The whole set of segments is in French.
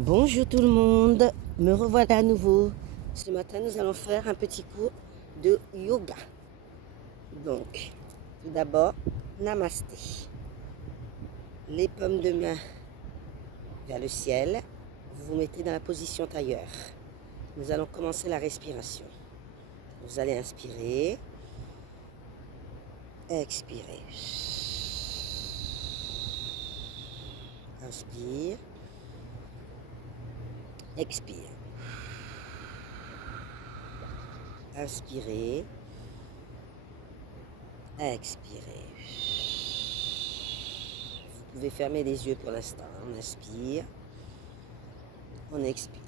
Bonjour tout le monde, me revoilà à nouveau. Ce matin, nous allons faire un petit cours de yoga. Donc, tout d'abord, namasté. Les paumes de main vers le ciel. Vous vous mettez dans la position tailleur. Nous allons commencer la respiration. Vous allez inspirer, expirer. Inspire, expire. Inspirez, expirez. Vous pouvez fermer les yeux pour l'instant. On inspire, on expire.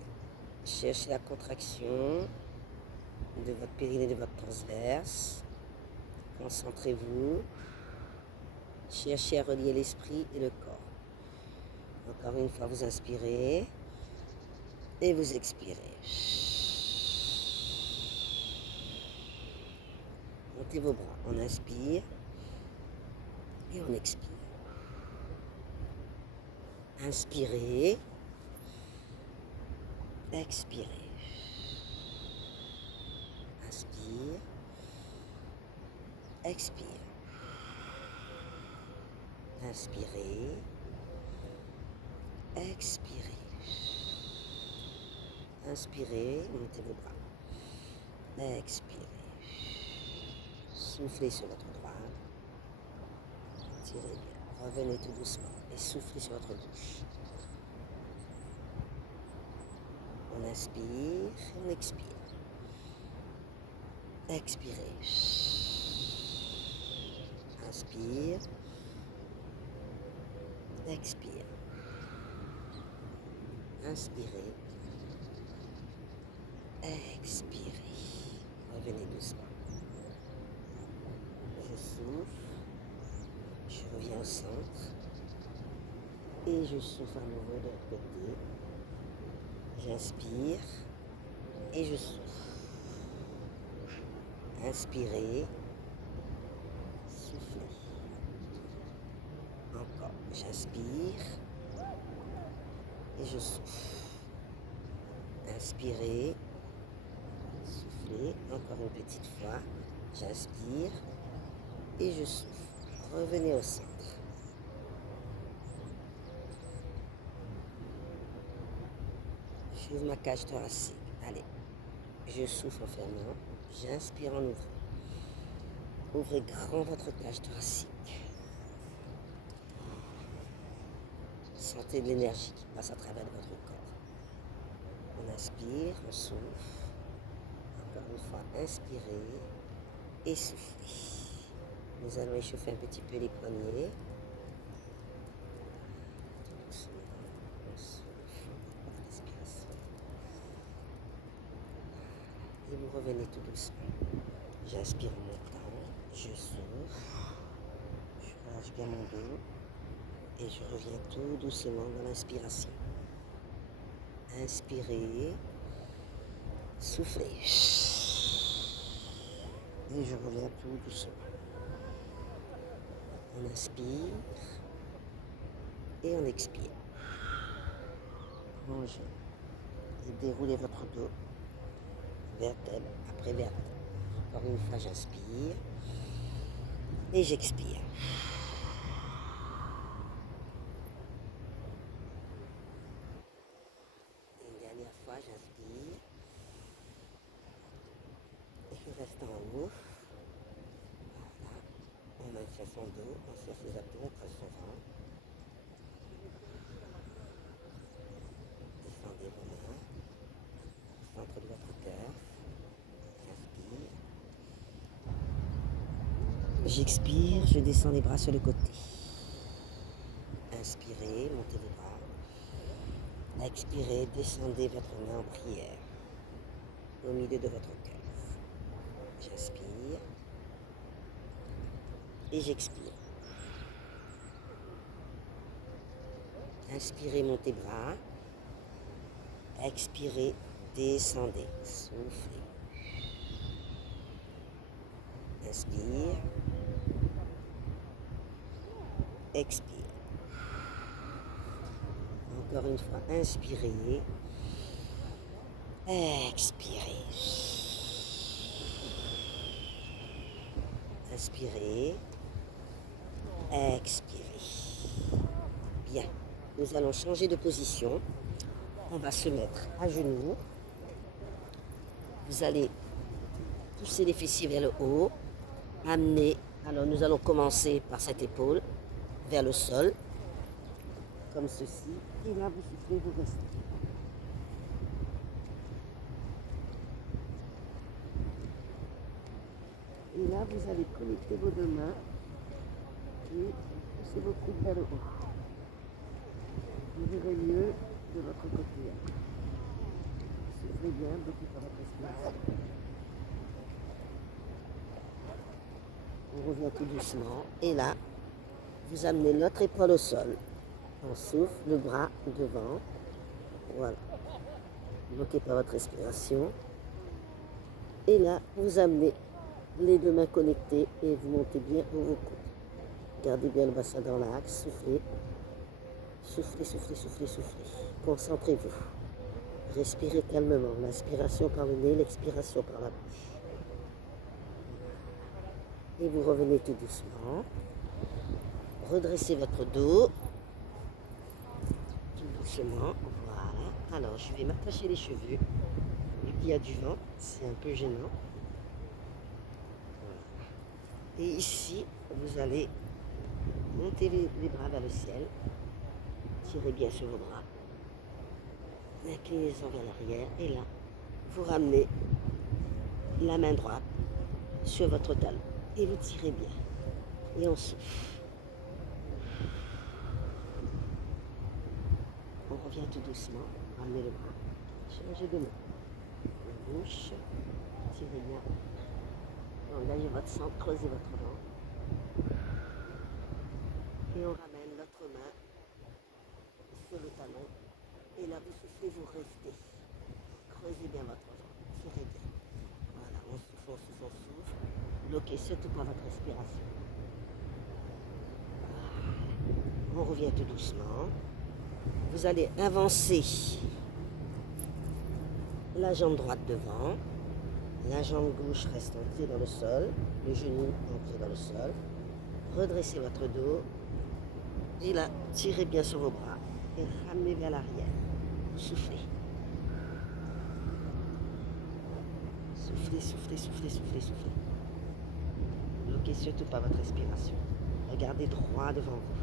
Cherchez la contraction de votre périnée, de votre transverse. Concentrez-vous. Cherchez à relier l'esprit et le corps. Encore une fois, vous inspirez et vous expirez. Montez vos bras. On inspire et on expire. Inspirez, expirez. Inspire, expire. Inspirez, expirez. Inspirez, montez vos bras. Expirez. Soufflez sur votre droite. Tirez bien. Revenez tout doucement et soufflez sur votre bouche. On inspire et on expire. Expirez. Inspire. Expire. Inspirez. Expirez. Revenez doucement. Je souffle. Je reviens au centre. Et je souffle à nouveau de l'autre côté. J'inspire et je souffle. Inspirez. Soufflez. Encore. J'inspire et je souffle. Inspirez. Soufflez. Encore une petite fois. J'inspire et je souffle. Revenez au centre. J'ouvre ma cage thoracique. Allez. Je souffle en fermant. J'inspire en ouvrant. Ouvrez grand votre cage thoracique. Sentez de l'énergie qui passe à travers votre corps. On inspire, on souffle. Encore une fois, inspirez et soufflez. Nous allons échauffer un petit peu les poignets. On souffle par l'inspiration. Et vous revenez tout doucement. J'inspire en montant, je souffle, je relâche bien mon dos et je reviens tout doucement dans l'inspiration. Inspirez, soufflez. Et je reviens tout doucement. On inspire et on expire. Rangez et déroulez votre dos, vertèbre après vertèbre. Encore une fois, j'inspire et j'expire. Une dernière fois, j'inspire. Je reste en haut. Voilà. On maintient son dos, on serre ses abdos, on creuse son ventre. Descendez vos mains. Centre de votre cœur. J'inspire. J'expire, je descends les bras sur le côté. Inspirez, montez les bras. Expirez, descendez votre main en prière au milieu de votre cœur. J'inspire et j'expire. Inspirez, montez bras. Expirez, descendez. Soufflez. Inspire. Expire. Encore une fois, inspirez. Expirez. Inspirez. Expirez. Bien. Nous allons changer de position. On va se mettre à genoux. Vous allez pousser les fessiers vers le haut. Amener. Alors nous allons commencer par cette épaule vers le sol. Comme ceci. Et là, vous soufflez, vous restez. Et là, vous allez connecter vos deux mains et pousser vos coudes vers le haut. Vous verrez mieux de votre côté. Soufflez bien, bloquez par votre respiration. On revient tout doucement. Et là, vous amenez l'autre épaule au sol. On souffle le bras devant. Voilà. Bloquez par votre respiration. Et là, vous amenez les deux mains connectées et vous montez bien vos coudes. Gardez bien le bassin dans l'axe. Soufflez. Soufflez, soufflez, soufflez, soufflez. Concentrez-vous. Respirez calmement. L'inspiration par le nez, l'expiration par la bouche. Et vous revenez tout doucement. Redressez votre dos. Tout doucement. Voilà. Alors, je vais m'attacher les cheveux. Vu qu'il y a du vent, c'est un peu gênant. Voilà. Et ici, vous allez monter les bras vers le ciel. Tirez bien sur vos bras. Inclinez-les vers l'arrière. Et là, vous ramenez la main droite sur votre talon. Et vous tirez bien. Et on souffle. On revient tout doucement. Ramenez le bras. Changez de main. La bouche. Tirez bien. Engagez votre centre. Creusez votre ventre. Et on ramène l'autre main sur le talon. Et là, vous soufflez, vous restez. Creusez bien votre ventre. Tirez bien. Voilà, on souffle, on souffle, on souffle. Bloquez surtout pas votre respiration. On revient tout doucement. Vous allez avancer la jambe droite devant. La jambe gauche reste ancrée dans le sol. Le genou ancré dans le sol. Redressez votre dos. Et là, tirez bien sur vos bras. Et ramenez vers l'arrière. Soufflez. Soufflez, soufflez, soufflez, soufflez, soufflez. Bloquez surtout pas votre respiration. Regardez droit devant vous.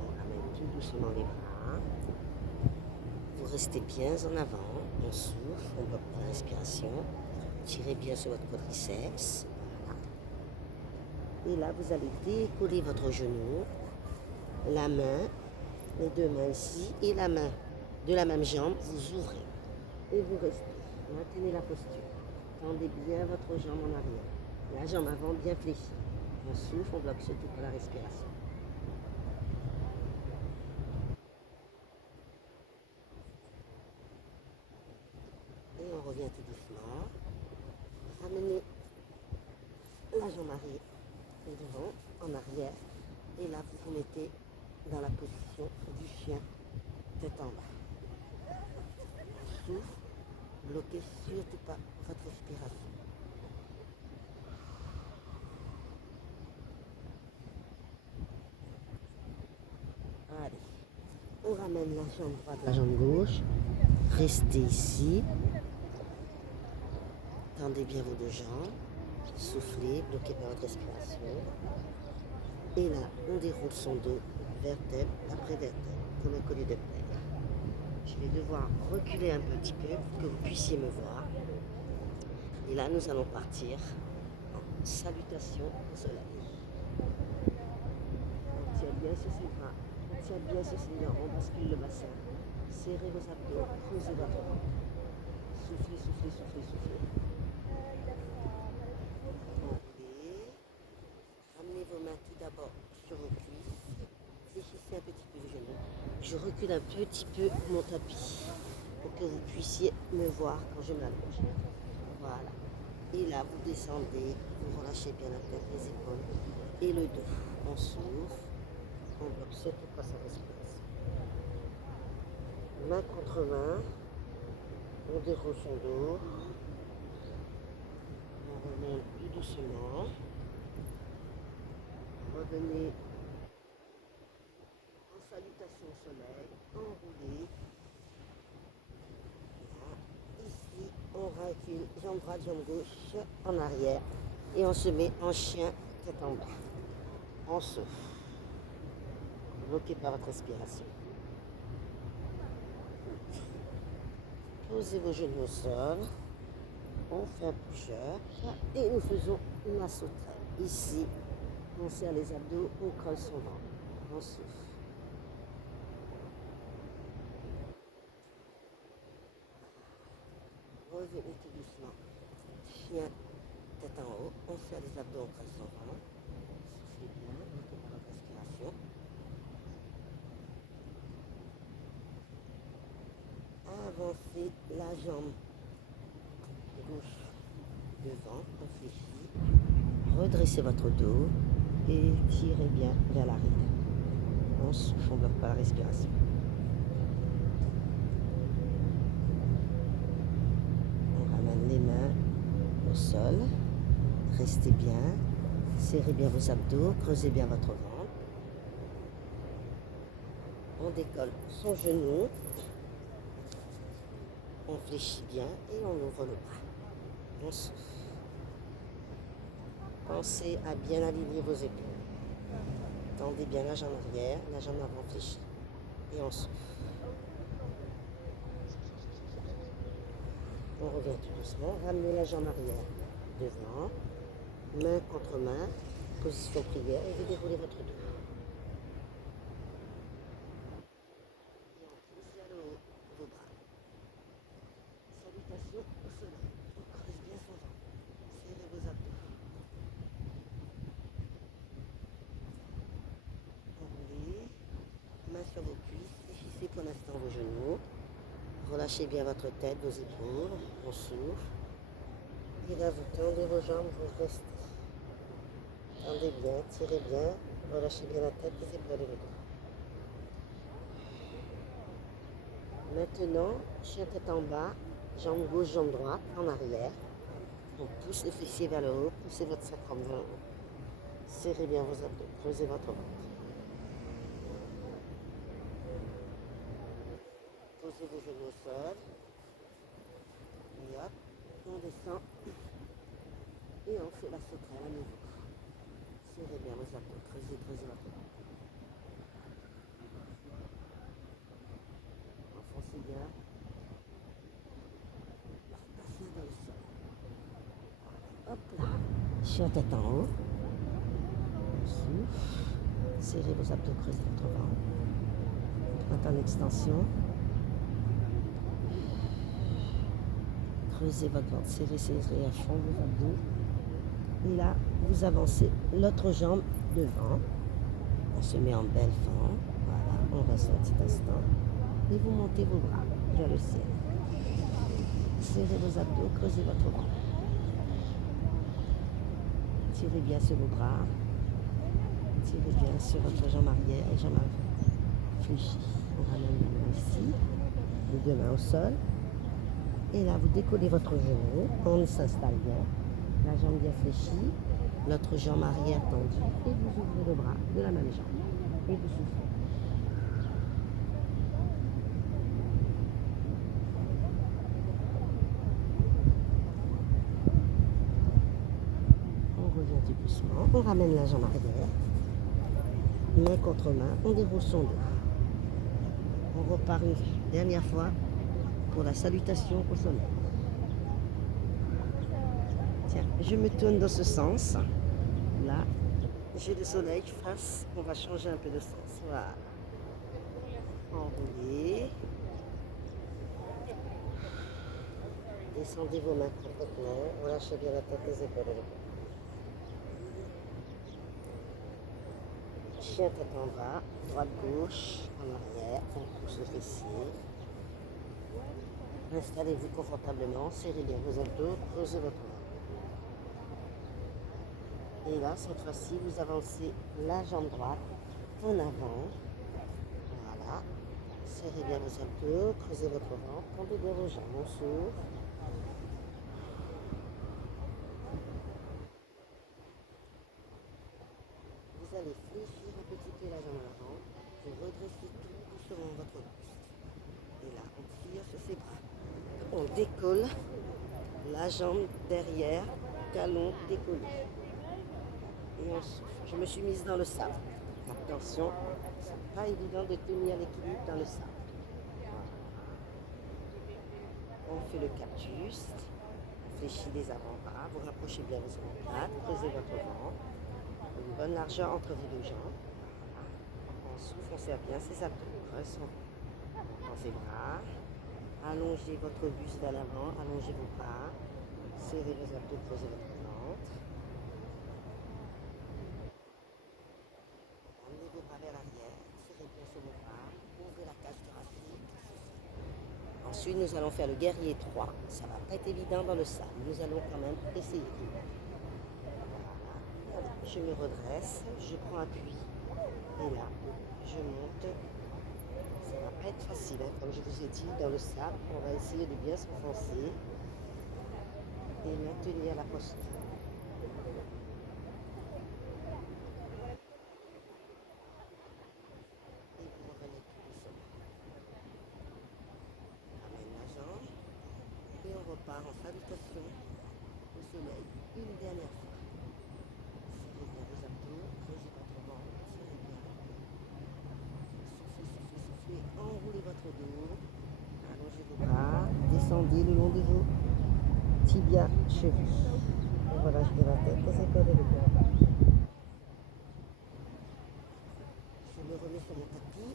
On ramène tout doucement les bras. Vous restez bien en avant. On souffle, on bloque la respiration. Tirez bien sur votre quadriceps. Voilà. Et là, vous allez décoller votre genou. La main, les deux mains ici. Et la main de la même jambe, vous ouvrez. Et vous restez. Maintenez la posture. Tendez bien votre jambe en arrière. La jambe avant bien fléchie. On souffle, on bloque surtout pour la respiration. Et on revient tout doucement. Ramenez la jambe arrière devant, en arrière. Et là, vous vous mettez dans la position du chien, tête en bas. On souffle. Bloquez surtout pas votre respiration. Allez, on ramène la jambe droite, la jambe gauche. Restez ici. Tendez bien vos deux jambes. Soufflez, bloquez par votre respiration. Et là, on déroule son dos, vertèbre après vertèbre, comme un collier de pelle. Je vais devoir reculer un petit peu pour que vous puissiez me voir. Et là, nous allons partir en salutation au soleil. On tient bien sur ses bras, on tient bien sur ses mains, on bascule le bassin. Serrez vos abdos, creusez votre ventre. Soufflez, soufflez, soufflez, soufflez. Enroulez. Ramenez vos mains tout d'abord sur vos cuisses. Fléchissez un petit peu le genou. Je recule un petit peu mon tapis pour que vous puissiez me voir quand je m'allonge. Voilà. Et là, vous descendez, vous relâchez bien la tête, les épaules et le dos. On s'ouvre, on bloque surtout pas sa respiration. main contre main. On déroule son dos. On remonte tout doucement. Revenez en salutation au soleil, enroulé. Ici, on recule, jambe droite, jambe gauche, en arrière. Et on se met en chien, tête en bas. On souffle. Bloqué par votre respiration. Posez vos genoux au sol. On fait un push-up. Et nous faisons la sauterelle. Ici, on serre les abdos, on creuse son ventre. On souffle. Revenez tout doucement. Chien, tête en haut. On serre les abdos, on creuse son ventre. Soufflez bien, bloquez par votre respiration. Avancez la jambe gauche devant, on fléchit. Redressez votre dos et tirez bien vers l'arrière. On souffle, on ne bloque pas la respiration. On ramène les mains au sol. Restez bien. Serrez bien vos abdos, creusez bien votre ventre. On décolle son genou. On fléchit bien et on ouvre le bras. On souffle. Pensez à bien aligner vos épaules. Tendez bien la jambe arrière, la jambe avant fléchie. Et on souffle. On revient tout doucement. Ramenez la jambe arrière devant. Main contre main. Position prière. Et vous déroulez votre dos. Et on pousse vers le haut vos bras. Salutation au soleil. On creuse bien son ventre. Serrez vos abdos. Enroulez. Main sur vos cuisses. Fléchissez pour l'instant vos genoux. Relâchez bien votre tête, vos épaules. On souffle. Et là, vous tendez vos jambes, vous restez. Tendez bien, tirez bien. Relâchez bien la tête, les épaules et le dos. Maintenant, chien tête en bas, jambe gauche, jambe droite, en arrière. On pousse les fessiers vers le haut, poussez votre sacrum vers le haut. Serrez bien vos abdos, creusez votre ventre. Posez vos genoux au sol. Et hop, on descend. Et on fait la sauterelle à nouveau. Serrez bien vos abdos, creusez votre ventre. Enfoncez bien. Passez dans le sol. Hop là. Chien tête en haut. Souffle. Serrez vos abdos, creusez votre ventre. Printemps d'extension. Creusez votre ventre, serrez à fond vos abdos. Et là, vous avancez l'autre jambe devant. On se met en belle forme. Voilà, on reste un petit instant. Et vous montez vos bras vers le ciel. Serrez vos abdos, creusez votre ventre. Tirez bien sur vos bras. Tirez bien sur votre jambe arrière et jambe avant. Fléchis. On ramène les mains ici. Les deux mains au sol. Et là, vous décollez votre genou. On s'installe bien. La jambe bien fléchie. L'autre jambe arrière tendue. Et vous ouvrez le bras de la même jambe. Et vous soufflez. On revient tout doucement. On ramène la jambe arrière. Main contre main. On déroule son dos. On repart une dernière fois pour la salutation au soleil. Tiens, je me tourne dans ce sens. Là, j'ai le soleil face. On va changer un peu de sens. Voilà. Enroulez. Descendez vos mains complètement. Relâchez bien la tête, les épaules et le dos. Chien tête en bas, droite-gauche, en arrière. On pousse le fessier. Installez-vous confortablement, serrez bien vos abdos, creusez votre ventre. Et là, cette fois-ci, vous avancez la jambe droite en avant. Voilà. Serrez bien vos abdos, creusez votre ventre, tendez bien vos jambes, on s'ouvre. Vous allez fléchir un petit peu la jambe à l'avant, vous redressez tout doucement votre buste. Et là, on tire sur ses bras. On décolle la jambe derrière, talon décollé. Et on souffle. Je me suis mise dans le sable. Attention, c'est pas évident de tenir l'équilibre dans le sable. On fait le cactus, on fléchit les avant-bras, vous rapprochez bien vos omoplates, creusez votre ventre, une bonne largeur entre vos deux jambes. On souffle, on serre bien ses abdos, creuse dans ses bras, allongez votre buste vers l'avant, allongez vos bras, serrez vos abdos, creusez votre ventre. Amenez vos bras vers l'arrière, tirez bien sur vos bras, ouvrez la cage thoracique. Ensuite, nous allons faire le guerrier 3. Ça ne va pas être évident dans le sable. Nous allons quand même essayer. Voilà. Allez, je me redresse, je prends appui. Et là, je monte. Ça ne va pas être facile. Hein. Comme je vous ai dit, dans le sable, on va essayer de bien s'enfoncer et maintenir la posture. Et on repart en salutation au soleil une dernière fois. Serrez bien vos abdos, creusez votre ventre, tirez bien. Soufflez, soufflez, soufflez, enroulez votre dos, allongez vos bras, descendez le long de vos tibias, chevilles. Et voilà, je vais la tête, les épaules et le dos. Je me remets sur mon tapis.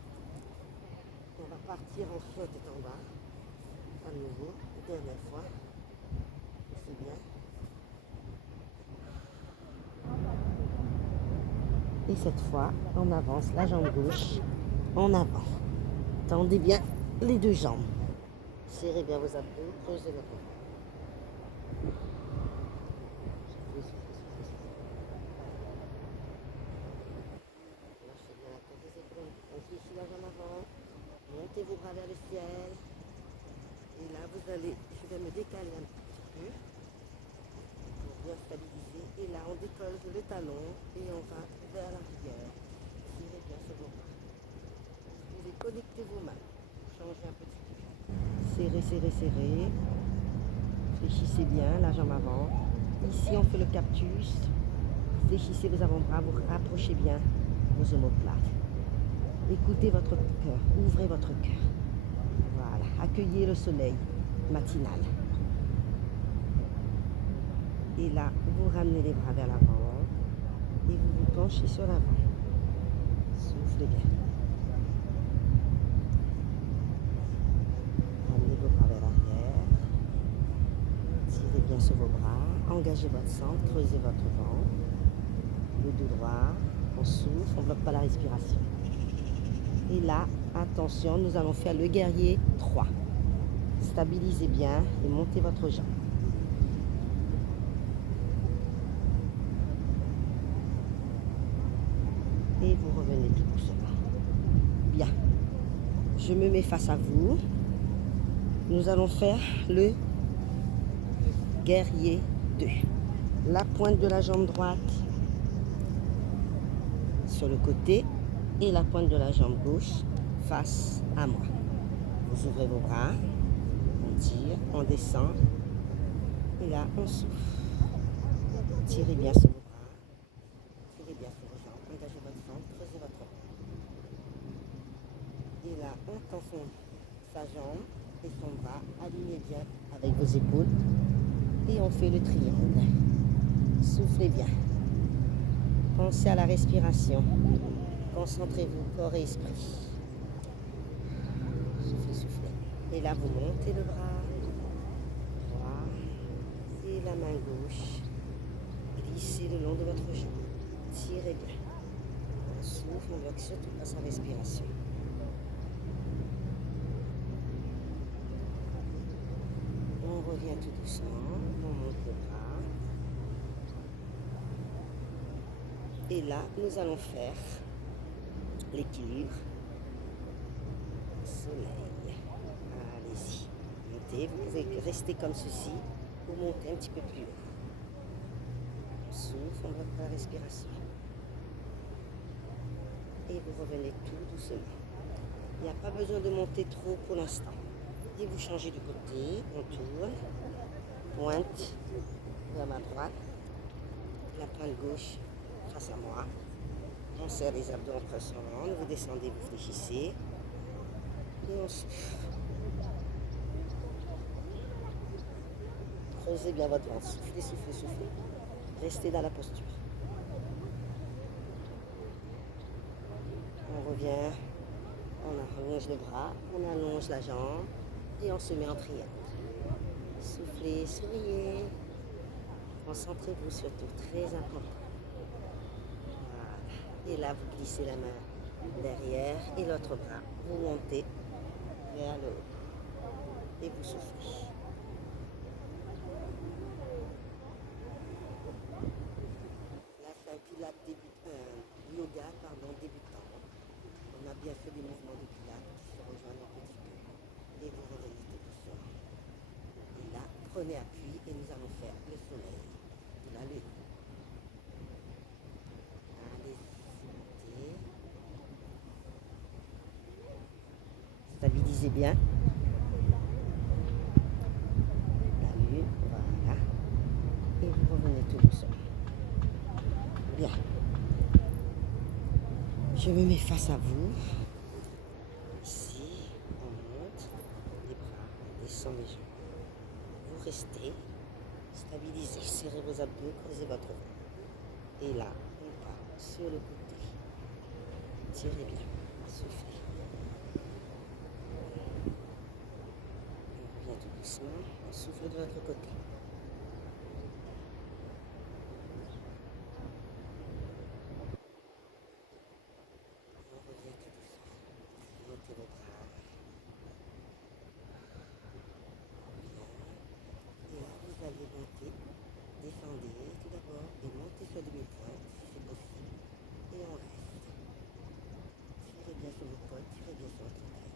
On va partir en saut tête en bas. À nouveau, dernière fois. C'est bien. Et cette fois, on avance la jambe gauche en avant. Tendez bien les deux jambes. Serrez bien vos abdos, creusez votre ventre. Lâchez bien la tête des épaules. On fléchit la jambe avant. Montez vos bras vers le ciel. Et là, vous allez, je vais me décaler un petit peu pour bien stabiliser. Et là, on décolle le talon et on va vers l'arrière. Tirez bien sur vos bras. Vous pouvez connecter vos mains. Changez un petit peu. Serrez, serrez, serrez. Fléchissez bien la jambe avant. Ici, on fait le cactus. Fléchissez vos avant-bras, vous rapprochez bien vos omoplates. Écoutez votre cœur, ouvrez votre cœur. Voilà, accueillez le soleil matinal. Et là, vous ramenez les bras vers l'avant et vous vous penchez sur l'avant. Soufflez bien. Ramenez vos bras vers l'arrière. Tirez bien sur vos bras. Engagez votre centre, creusez votre ventre. Le dos droit. On souffle, on ne bloque pas la respiration. Et là, attention, nous allons faire le guerrier 3. Stabilisez bien et montez votre jambe. Et vous revenez tout doucement. Bien. Je me mets face à vous. Nous allons faire le guerrier 2. La pointe de la jambe droite sur le côté et la pointe de la jambe gauche face à moi. Vous ouvrez vos bras, on tire, on descend et là on souffle. Tirez bien sur vos bras, tirez bien sur vos jambes, engagez votre ventre, creusez votre ventre. Et là on tend sa jambe et son bras, alignez bien avec vos épaules et on fait le triangle. Soufflez bien. Pensez à la respiration. Concentrez-vous, corps et esprit. Soufflez, soufflez. Et là, vous montez le bras droit et la main gauche. Glissez le long de votre jambe. Tirez bien. On souffle, on bloque surtout pas sa respiration. On revient tout doucement. On monte le bras. Et là, nous allons faire l'équilibre soleil. montez. Vous pouvez rester comme ceci ou monter un petit peu plus haut. On souffle, on bloque la respiration. Et vous revenez tout doucement. Il n'y a pas besoin de monter trop pour l'instant. Et vous changez de côté, on tourne, pointe vers ma droite, la pointe gauche face à moi. On serre les abdos en pressant, vous descendez, vous fléchissez et on souffle. Creusez bien votre ventre, soufflez, soufflez, soufflez. Restez dans la posture. On revient, on allonge le bras, on allonge la jambe et on se met en triangle. Soufflez, souriez. Concentrez-vous surtout, très important. Voilà. Et là, vous glissez la main derrière et l'autre bras. Vous montez vers le haut et vous soufflez. Là, c'est un pilates yoga débutant. On a bien fait des mouvements de pilates qui se rejoignent un petit peu. Et vous revenez tout doucement. Et là, prenez appui et nous allons faire le soleil. La lune. Allez, montez. Stabilisez bien. La lune, voilà. Et vous revenez tout doucement. Bien. Je me mets face à vous. Ici, on monte les bras, on descend les jambes. Vous restez, stabilisez, serrez vos abdos, creusez votre ventre. Et là, on part sur le côté. Tirez bien, soufflez. On revient tout doucement, on souffle de l'autre côté. On revient tout doucement. Montez vos bras. Et là, vous allez monter, descendez tout d'abord et montez sur demi-pointe si c'est possible. Et on reste. Tirez bien sur vos côtes, tirez bien sur votre taille.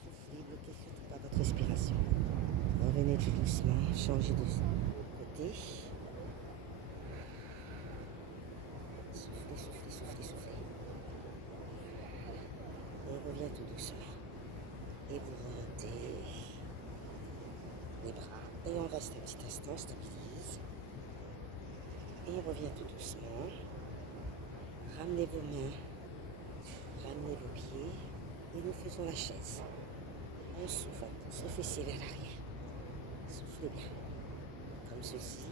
Soufflez, bloquez surtout pas votre respiration. Revenez tout doucement, changez de côté. Soufflez, soufflez, soufflez, soufflez. On revient tout doucement. Et vous remontez les bras. Et on reste un petit instant, stabilise. Et on revient tout doucement. Ramenez vos mains, ramenez vos pieds. Et nous faisons la chaise. On souffle, se fessier vers l'arrière. Soufflez bien. Comme ceci,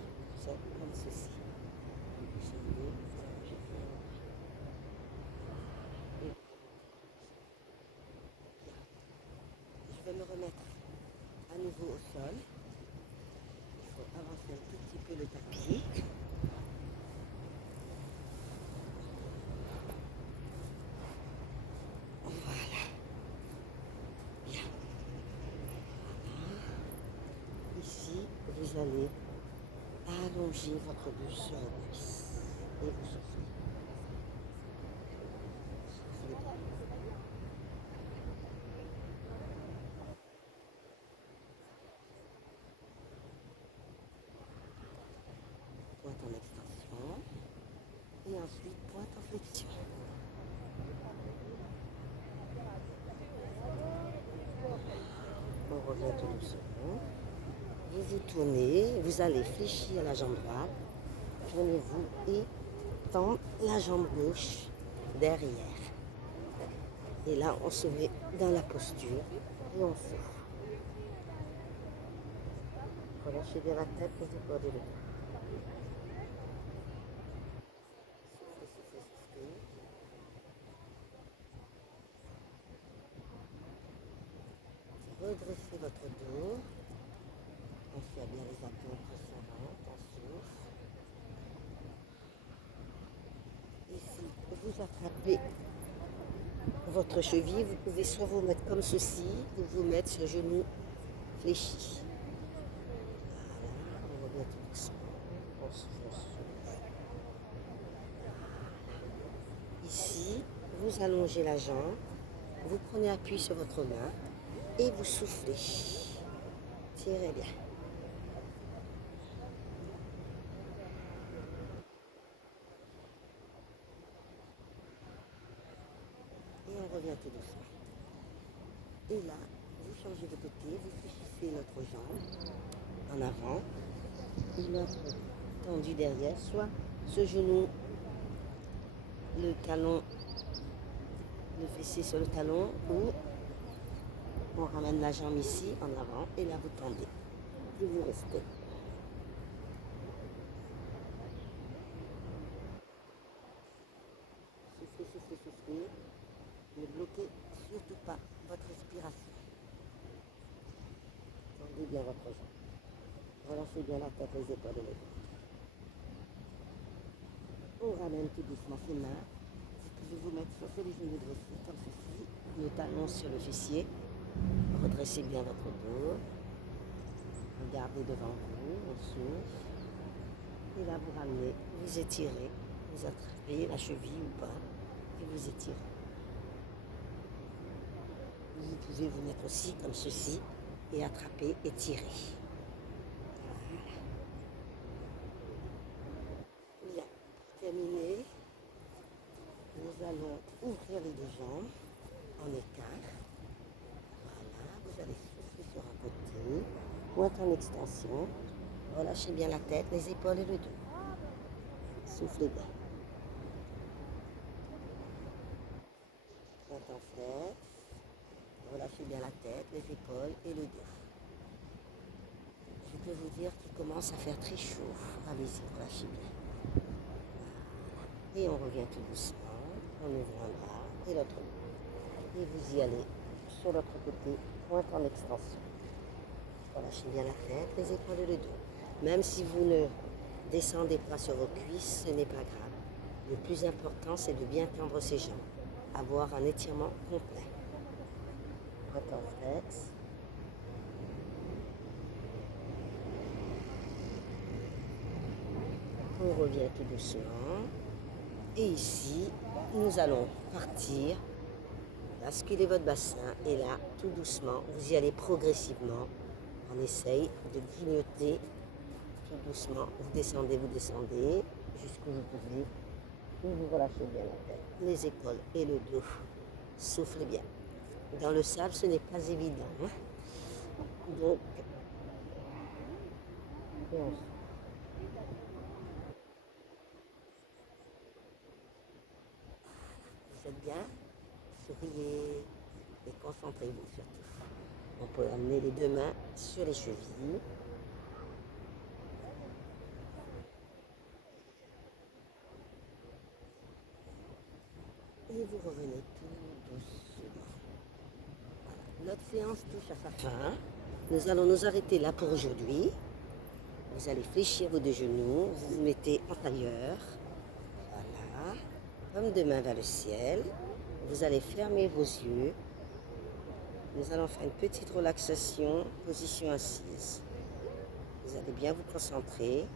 comme ceci. Je vais me remettre à nouveau au sol. Il faut avancer un tout petit peu le tapis. Voilà. Bien. Ici, vous allez allonger votre bouche sur la cuisse. Et vous soufflez. Soufflez bien. Pointe en extension. Et ensuite, pointe en flexion. On revient tout doucement. Vous vous tournez, vous allez fléchir la jambe droite. Tournez-vous et tendre la jambe gauche derrière. Et là, on se met dans la posture et on souffle. Relâchez bien la tête, les épaules et le dos. Soufflez, soufflez, soufflez. Redressez votre dos. On fait bien les abdos en pressant, on souffle. Et si vous attrapez votre cheville, vous pouvez soit vous mettre comme ceci, ou vous mettre sur le genou fléchi. Voilà, on revient tout doucement. On souffle, on souffle. Ici, vous allongez la jambe, vous prenez appui sur votre main et vous soufflez. Tirez bien. Et on revient tout doucement. Et là, vous changez de côté, vous fléchissez notre jambe en avant et l'autre tendu derrière, soit ce genou, le talon, le fessier sur le talon, ou on ramène la jambe ici en avant et là vous tendez et vous restez. Soufflez, soufflez, soufflez. Ne bloquez surtout pas votre respiration. Tendez bien votre jambe. Relâchez bien la tête, les épaules et les bras. On ramène tout doucement ses mains. Vous pouvez vous mettre sur les genoux dressés comme ceci, le talon sur le fessier. Redressez bien votre dos. Regardez devant vous, on souffle. Et là, vous ramenez, vous étirez, vous attrapez la cheville ou pas, et vous étirez. Vous pouvez vous mettre aussi comme ceci, et attraper et tirer. Voilà. Bien, pour terminer, nous allons ouvrir les deux jambes en écart. Voilà, vous allez souffler sur un côté, pointe en extension. Relâchez bien la tête, les épaules et le dos. Soufflez bien. Pointe en flex. Relâchez bien la tête, les épaules et le dos. Je peux vous dire qu'il commence à faire très chaud. Allez-y, relâchez bien. Et on revient tout doucement. On ouvre un bras et l'autre bras. Et vous y allez sur l'autre côté, pointe en extension. Relâchez bien la tête, les épaules et le dos. Même si vous ne descendez pas sur vos cuisses, ce n'est pas grave. Le plus important, c'est de bien tendre ses jambes. Avoir un étirement complet. Pointe en flex. On revient tout doucement. Et ici, nous allons partir, basculer votre bassin. Et là, tout doucement, vous y allez progressivement. On essaye de grignoter tout doucement. Vous descendez, jusqu'où vous pouvez. Et vous relâchez bien la tête, les épaules et le dos. Soufflez bien. Dans le sable, ce n'est pas évident. Hein? Donc, et on souffle. Vous êtes bien, souriez et concentrez-vous surtout. On peut amener les deux mains sur les chevilles. Et vous revenez tout doucement. Voilà. Notre séance touche à sa fin. Nous allons nous arrêter là pour aujourd'hui. Vous allez fléchir vos deux genoux. Vous vous mettez en tailleur. Voilà. Comme deux mains vers le ciel. Vous allez fermer vos yeux. Nous allons faire une petite relaxation, position assise. Vous allez bien vous concentrer.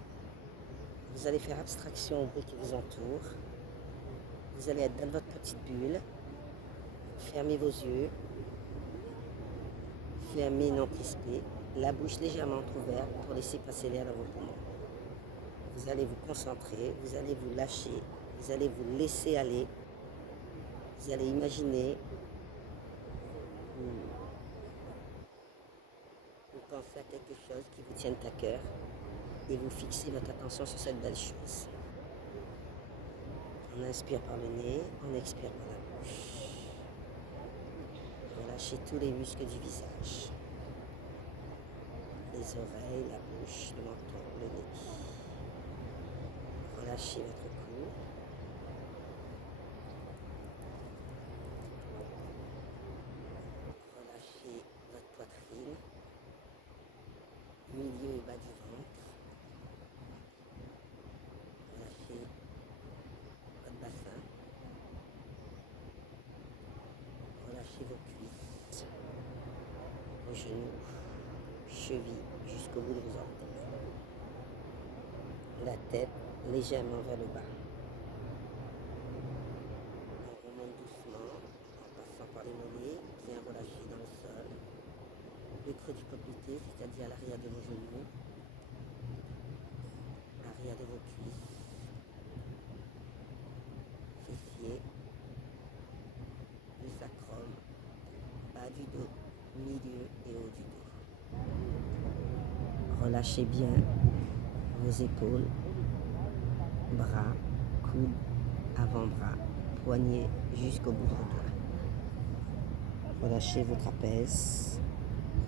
Vous allez faire abstraction au bruit qui vous entoure. Vous allez être dans votre petite bulle. Fermez vos yeux. Fermez, non crispés. La bouche légèrement ouverte pour laisser passer l'air dans vos poumons. Vous allez vous concentrer. Vous allez vous lâcher. Vous allez vous laisser aller. Vous allez imaginer. Vous pensez à quelque chose qui vous tienne à cœur. Et vous fixez votre attention sur cette belle chose. On inspire par le nez, on expire par la bouche. Relâchez tous les muscles du visage. Les oreilles, la bouche, le menton, le nez. Relâchez votre cou. Relâchez votre poitrine. Milieu et bas du ventre. Relâchez votre bassin. Relâchez vos cuisses, vos genoux, chevilles jusqu'au bout de vos orteils. La tête légèrement vers le bas. On remonte doucement en passant par les mollets, bien relâchés dans le sol. Le près du poplité, c'est-à-dire à l'arrière de vos genoux, l'arrière de vos cuisses, fessiers, le sacrum, bas du dos, milieu et haut du dos. Relâchez bien vos épaules, bras, coudes, avant-bras, poignets jusqu'au bout de vos doigts. Relâchez vos trapèzes,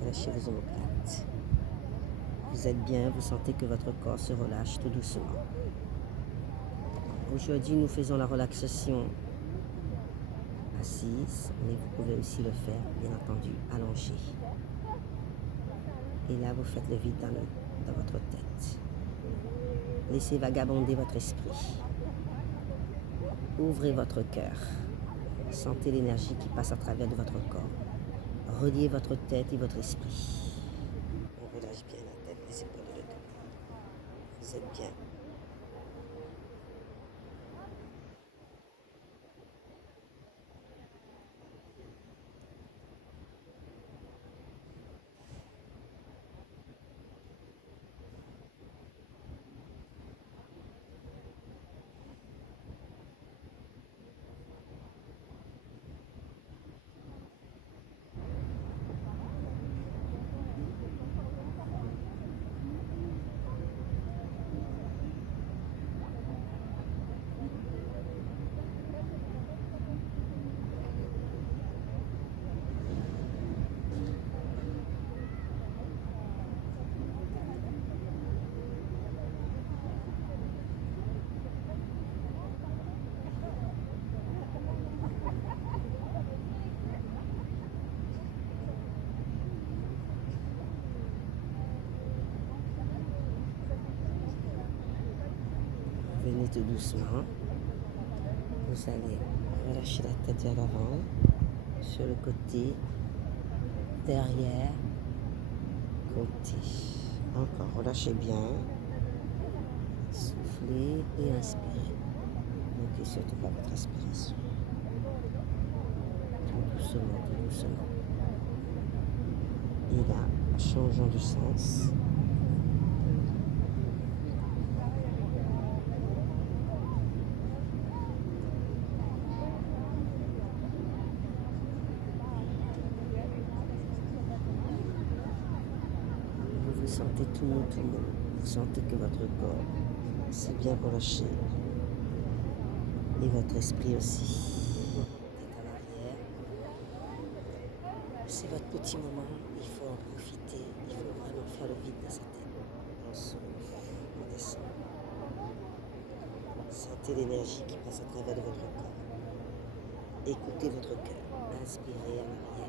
relâchez vos omoplates. Vous êtes bien, vous sentez que votre corps se relâche tout doucement. Aujourd'hui, nous faisons la relaxation assise, mais vous pouvez aussi le faire, bien entendu, allongé. Et là, vous faites le vide dans votre tête. Laissez vagabonder votre esprit. Ouvrez votre cœur. Sentez l'énergie qui passe à travers de votre corps. Reliez votre tête et votre esprit. On relâche bien la tête, les épaules et le dos. Vous êtes bien. Venez tout doucement. Vous allez relâcher la tête vers l'avant, sur le côté, derrière, côté. Encore, relâchez bien. Soufflez et inspirez. Bloquez surtout pas votre respiration. Tout doucement, tout doucement. Et là, changeons de sens. Vous sentez tout mou, tout mou. Vous sentez que votre corps s'est bien relâché. Et votre esprit aussi. Tête en arrière. C'est votre petit moment. Il faut en profiter. Il faut vraiment faire le vide dans sa tête. On souffle, on descend. Sentez l'énergie qui passe à travers de votre corps. Écoutez votre cœur. Inspirez en arrière.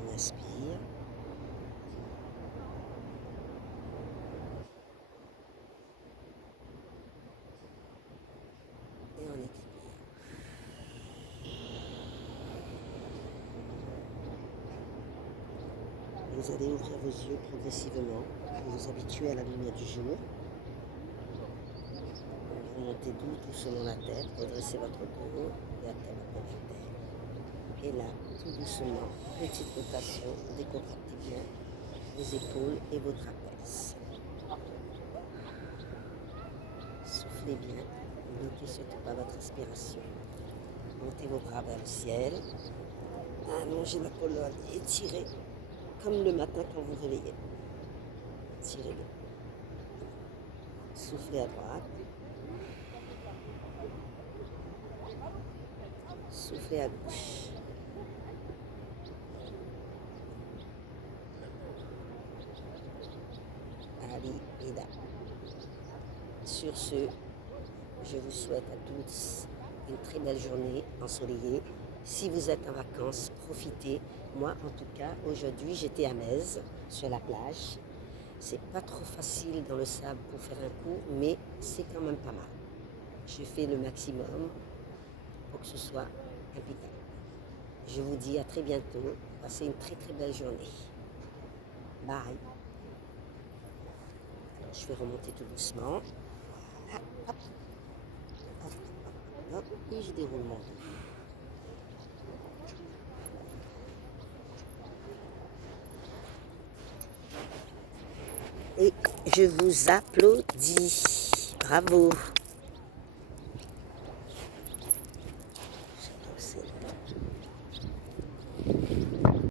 On inspire. Et on expire. Vous allez ouvrir vos yeux progressivement pour vous habituer à la lumière du jour. Vous montez doucement la tête, redressez votre dos et atteignez la terre. Et là, tout doucement, petite rotation, décontractez bien vos épaules et vos trapèzes. Soufflez bien, ne bloquez surtout pas votre respiration. Montez vos bras vers le ciel, allongez la colonne, étirez comme le matin quand vous vous réveillez. Tirez bien. Soufflez à droite. Soufflez à gauche. Ali et là. Sur ce, je vous souhaite à tous une très belle journée ensoleillée. Si vous êtes en vacances, profitez. Moi, en tout cas, aujourd'hui, j'étais à Metz, sur la plage. C'est pas trop facile dans le sable pour faire un coup, mais c'est quand même pas mal. Je fais le maximum pour que ce soit impeccable. Je vous dis à très bientôt. Passez une très très belle journée. Bye. je vais remonter tout doucement. Et je déroule mon dos. Et je vous applaudis. Bravo.